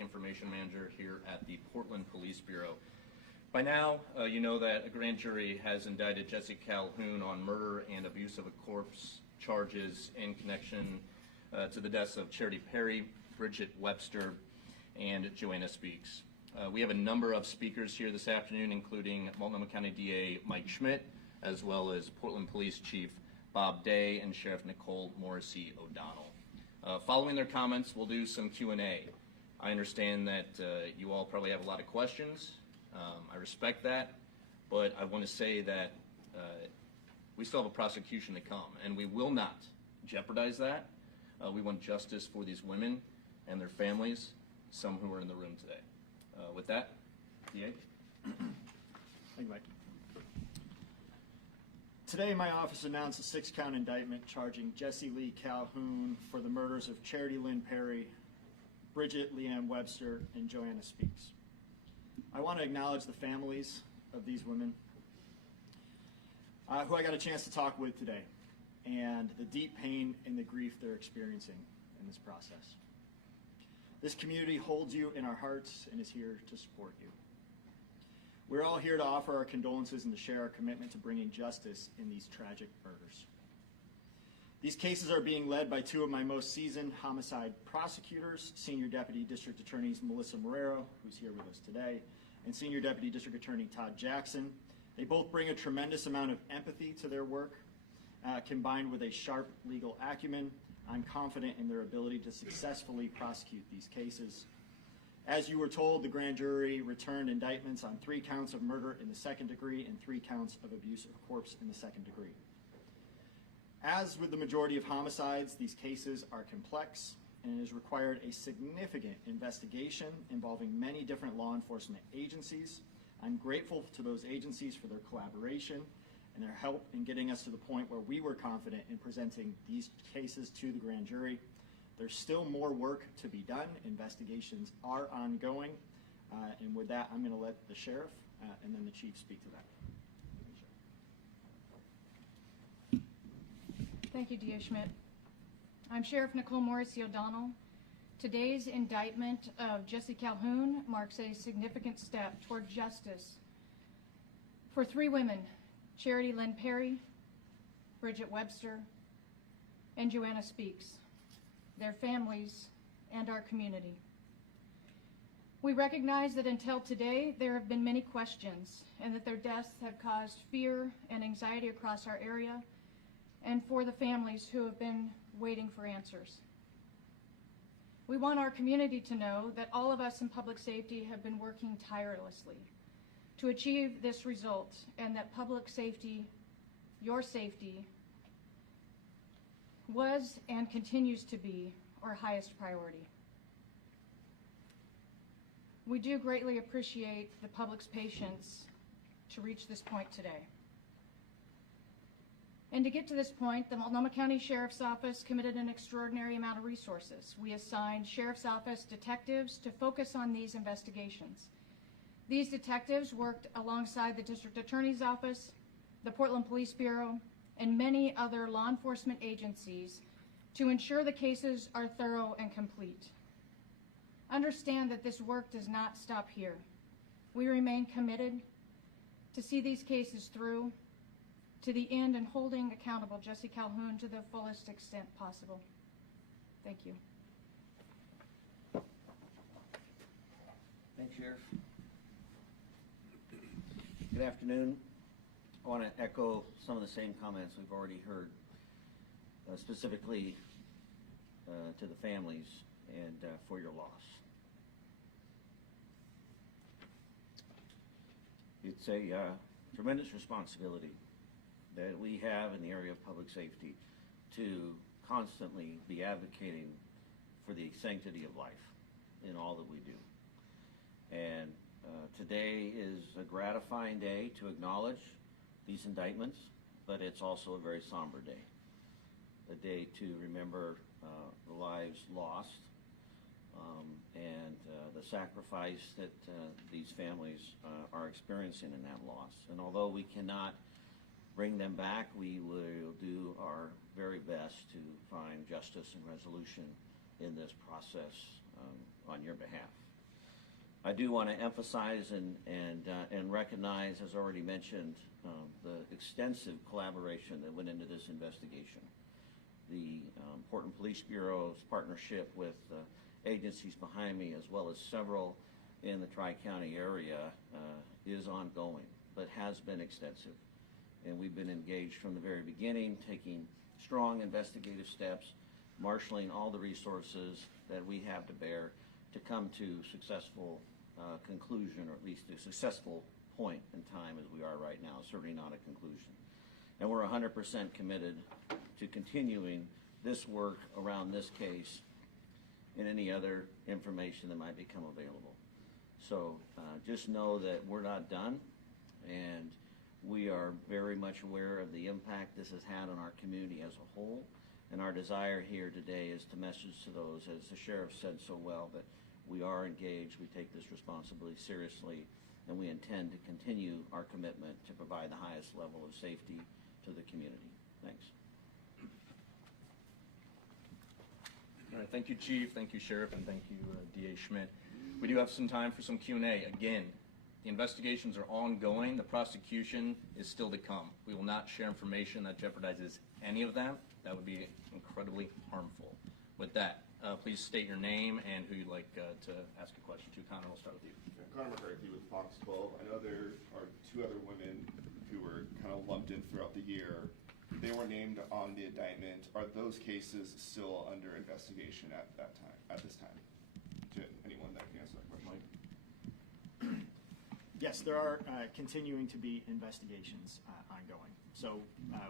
Information Manager here at the Portland Police Bureau. By now, you know that a grand jury has indicted Jesse Calhoun on murder and abuse of a corpse charges in connection to the deaths of Charity Perry, Bridget Webster, and Joanna Speaks. We have a number of speakers here this afternoon, including Multnomah County DA Mike Schmidt, as well as Portland Police Chief Bob Day and Sheriff Nicole Morrissey O'Donnell. Following their comments, we'll do some Q&A. I understand that you all probably have a lot of questions. I respect that, but I want to say that we still have a prosecution to come, and we will not jeopardize that. We want justice for these women and their families, some who are in the room today. With that, DA. Thank you, Mike. Today, my office announced a 6-count indictment charging Jesse Lee Calhoun for the murders of Charity Lynn Perry, Bridget Leanne Webster, and Joanna Speaks. I want to acknowledge the families of these women who I got a chance to talk with today, and the deep pain and the grief they're experiencing in this process. This community holds you in our hearts and is here to support you. We're all here to offer our condolences and to share our commitment to bringing justice in these tragic murders. These cases are being led by two of my most seasoned homicide prosecutors, Senior Deputy District Attorneys Melissa Marrero, who's here with us today, and Senior Deputy District Attorney Todd Jackson. They both bring a tremendous amount of empathy to their work, combined with a sharp legal acumen. I'm confident in their ability to successfully prosecute these cases. As you were told, the grand jury returned indictments on 3 counts of murder in the 2nd degree and 3 counts of abuse of a corpse in the 2nd degree. As with the majority of homicides, these cases are complex, and it has required a significant investigation involving many different law enforcement agencies. I'm grateful to those agencies for their collaboration and their help in getting us to the point where we were confident in presenting these cases to the grand jury. There's still more work to be done. Investigations are ongoing, and with that, I'm going to let the sheriff and then the chief speak to that. Thank you, DA Schmidt. I'm Sheriff Nicole Morrissey O'Donnell. Today's indictment of Jesse Calhoun marks a significant step toward justice for 3 women, Charity Lynn Perry, Bridget Webster, and Joanna Speaks, their families, and our community. We recognize that until today, there have been many questions and that their deaths have caused fear and anxiety across our area and for the families who have been waiting for answers. We want our community to know that all of us in public safety have been working tirelessly to achieve this result, and that public safety, your safety, was and continues to be our highest priority. We do greatly appreciate the public's patience to reach this point today. And to get to this point, the Multnomah County Sheriff's Office committed an extraordinary amount of resources. We assigned Sheriff's Office detectives to focus on these investigations. These detectives worked alongside the District Attorney's Office, the Portland Police Bureau, and many other law enforcement agencies to ensure the cases are thorough and complete. Understand that this work does not stop here. We remain committed to see these cases through to the end and holding accountable Jesse Calhoun to the fullest extent possible. Thank you. Thanks, Sheriff. Good afternoon. I want to echo some of the same comments we've already heard, specifically to the families and for your loss. It's a tremendous responsibility that we have in the area of public safety to constantly be advocating for the sanctity of life in all that we do. And today is a gratifying day to acknowledge these indictments, but it's also a very somber day. A day to remember the lives lost and the sacrifice that these families are experiencing in that loss. And although we cannot bring them back, we will do our very best to find justice and resolution in this process on your behalf. I do want to emphasize and recognize, as already mentioned, the extensive collaboration that went into this investigation. The Portland Police Bureau's partnership with agencies behind me, as well as several in the Tri-County area, is ongoing, but has been extensive. And we've been engaged from the very beginning, taking strong investigative steps, marshaling all the resources that we have to bear to come to successful conclusion, or at least a successful point in time as we are right now, certainly not a conclusion. And we're 100% committed to continuing this work around this case and any other information that might become available. So just know that we're not done, and we are very much aware of the impact this has had on our community as a whole. And our desire here today is to message to those, as the sheriff said so well, that we are engaged, we take this responsibility seriously, and we intend to continue our commitment to provide the highest level of safety to the community. Thanks. All right, thank you, Chief, thank you, Sheriff, and thank you, DA Schmidt. We do have some time for some Q&A. Again, the investigations are ongoing. The prosecution is still to come. We will not share information that jeopardizes any of them. That would be incredibly harmful. With that, please state your name and who you'd like to ask a question to. Connor, we'll start with you. Connor McCarthy with Fox 12. I know there are two other women who were kind of lumped in throughout the year. They were named on the indictment. Are those cases still under investigation at this time? To anyone that can answer that question. Mike? Yes, there are continuing to be investigations ongoing. So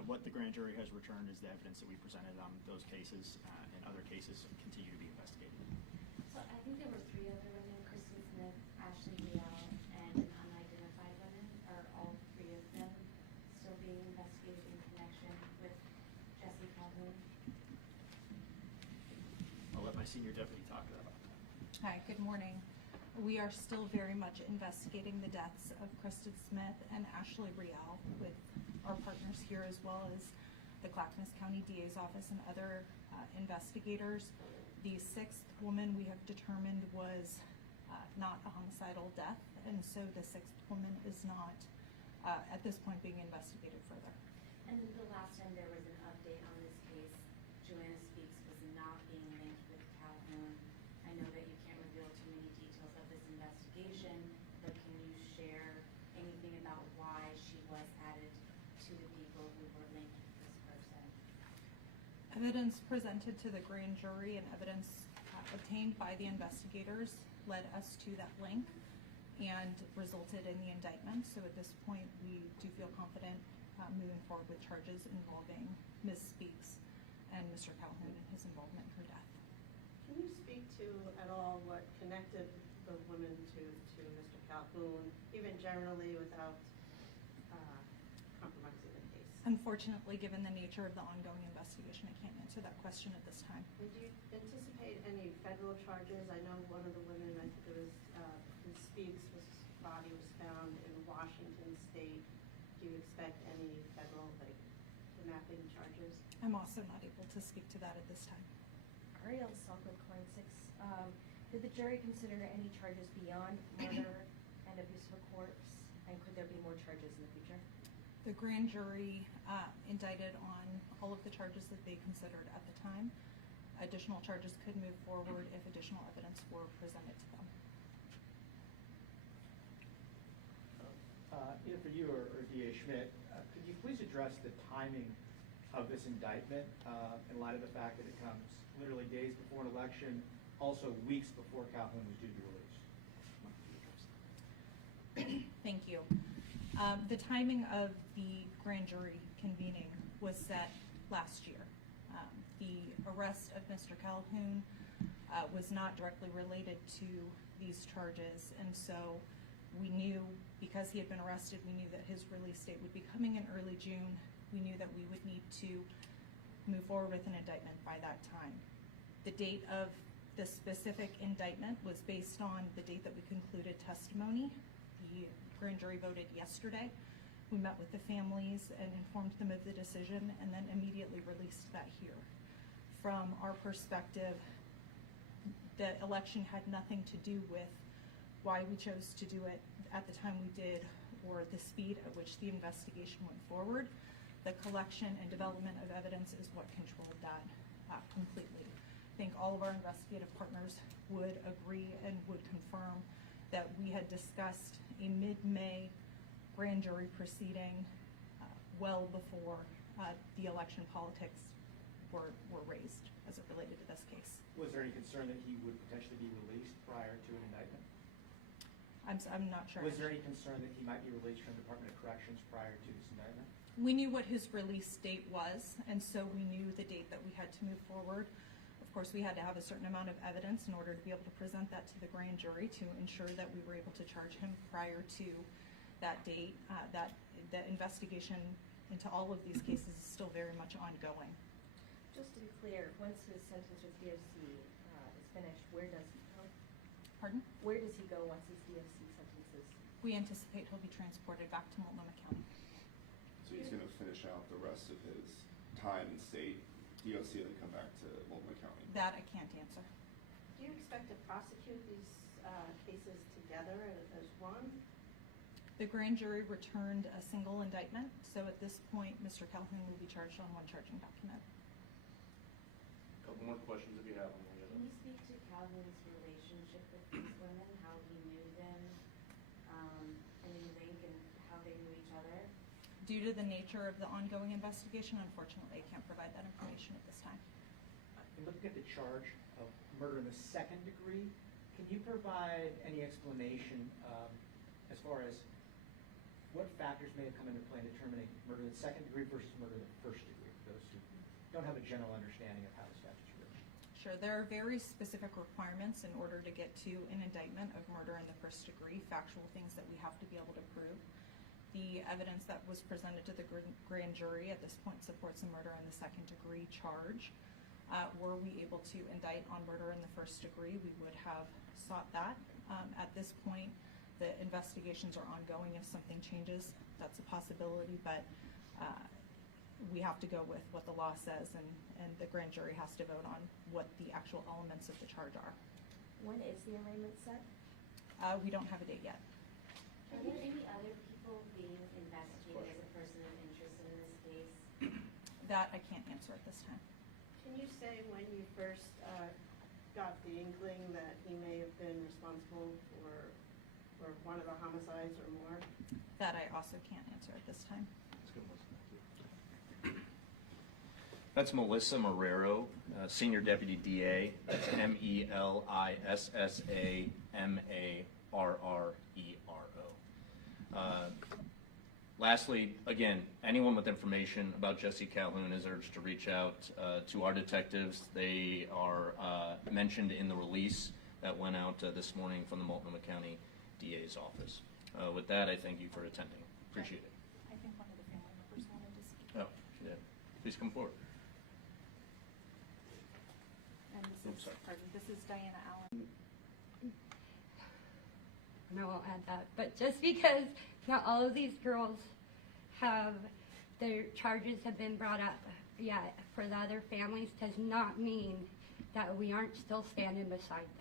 what the grand jury has returned is the evidence that we presented on those cases, and other cases continue to be investigated. So I think there were three other women, Kristen Smith, Ashley Leal, and an unidentified women. Are all three of them still being investigated in connection with Jesse Calhoun? I'll let my senior deputy talk to that about that. Hi, good morning. We are still very much investigating the deaths of Kristen Smith and Ashley Rial with our partners here, as well as the Clackamas County DA's office and other investigators. The sixth woman we have determined was not a homicidal death, and so the sixth woman is not at this point being investigated further. And then the last time there was an update on this case, Joanna Speaks was not being linked with Calhoun. I know that you can't reveal too many details of this investigation, but can you share anything about why she was added to the people who were linked with this person? Evidence presented to the grand jury and evidence obtained by the investigators led us to that link and resulted in the indictment. So at this point, we do feel confident moving forward with charges involving Ms. Speaks and Mr. Calhoun and his involvement in her death. Can you speak to at all what connected the women to Mr. Calhoun, even generally without compromising the case? Unfortunately, given the nature of the ongoing investigation, I can't answer that question at this time. Would you anticipate any federal charges? I know one of the women, I think it was Ms. Speaks, body was found in Washington State. Do you expect any federal, like, kidnapping charges? I'm also not able to speak to that at this time. Ariel Selkirk, Coin 6. Did the jury consider any charges beyond murder and abuse of a corpse? And could there be more charges in the future? The grand jury indicted on all of the charges that they considered at the time. Additional charges could move forward if additional evidence were presented to them. Either for you or DA Schmidt, could you please address the timing of this indictment in light of the fact that it comes literally days before an election, also weeks before Calhoun was due to be released? Thank you. The timing of the grand jury convening was set last year. The arrest of Mr. Calhoun was not directly related to these charges, and so we knew, because he had been arrested, we knew that his release date would be coming in early June. We knew that we would need to move forward with an indictment by that time. The date of the specific indictment was based on the date that we concluded testimony. The grand jury voted yesterday. We met with the families and informed them of the decision, and then immediately released that here. From our perspective, the election had nothing to do with why we chose to do it at the time we did, or the speed at which the investigation went forward. The collection and development of evidence is what controlled that completely. I think all of our investigative partners would agree and would confirm that we had discussed a mid-May grand jury proceeding well before the election politics were raised as it related to this case. Was there any concern that he would potentially be released prior to an indictment? I'm not sure. Was there any concern that he might be released from the Department of Corrections prior to this indictment? We knew what his release date was, and so we knew the date that we had to move forward. Of course, we had to have a certain amount of evidence in order to be able to present that to the grand jury to ensure that we were able to charge him prior to that date. That the investigation into all of these cases is still very much ongoing. Just to be clear, once his sentence with DFC is finished, where does he go? Pardon? Where does he go once his DFC sentence is? We anticipate he'll be transported back to Multnomah County. So he's gonna finish out the rest of his time in state DOC and then come back to Multnomah County? That I can't answer. Do you expect to prosecute these cases together as one? The grand jury returned a single indictment, so at this point, Mr. Calhoun will be charged on one charging document. Couple more questions if you have them. Can you speak to Calhoun's relationship with these women, how he knew them, any link in how they knew each other? Due to the nature of the ongoing investigation, unfortunately, I can't provide that information at this time. In looking at the charge of murder in the second degree, can you provide any explanation as far as what factors may have come into play in determining murder in the second degree versus murder in the first degree, for those who don't have a general understanding of how the statute's written? Sure, there are very specific requirements in order to get to an indictment of murder in the first degree, factual things that we have to be able to prove. The evidence that was presented to the grand jury at this point supports a murder in the second degree charge. Were we able to indict on murder in the first degree, we would have sought that. At this point, the investigations are ongoing. If something changes, that's a possibility, but we have to go with what the law says, and the grand jury has to vote on what the actual elements of the charge are. When is the arraignment set? We don't have a date yet. Are there any other people being investigated as a person of interest in this case? That I can't answer at this time. Can you say when you first got the inkling that he may have been responsible for one of the homicides or more? That I also can't answer at this time. That's Melissa Marrero, Senior Deputy DA. That's MELISSAMARRERO. Lastly, again, anyone with information about Jesse Calhoun is urged to reach out to our detectives. They are mentioned in the release that went out this morning from the Multnomah County DA's office. With that, I thank you for attending. Appreciate it. I think one of the family members wanted to speak. Oh, she did. Please come forward. And this is Diana Allen. No, I'll add that. But just because not all of these girls have their charges have been brought up yet for the other families does not mean that we aren't still standing beside them.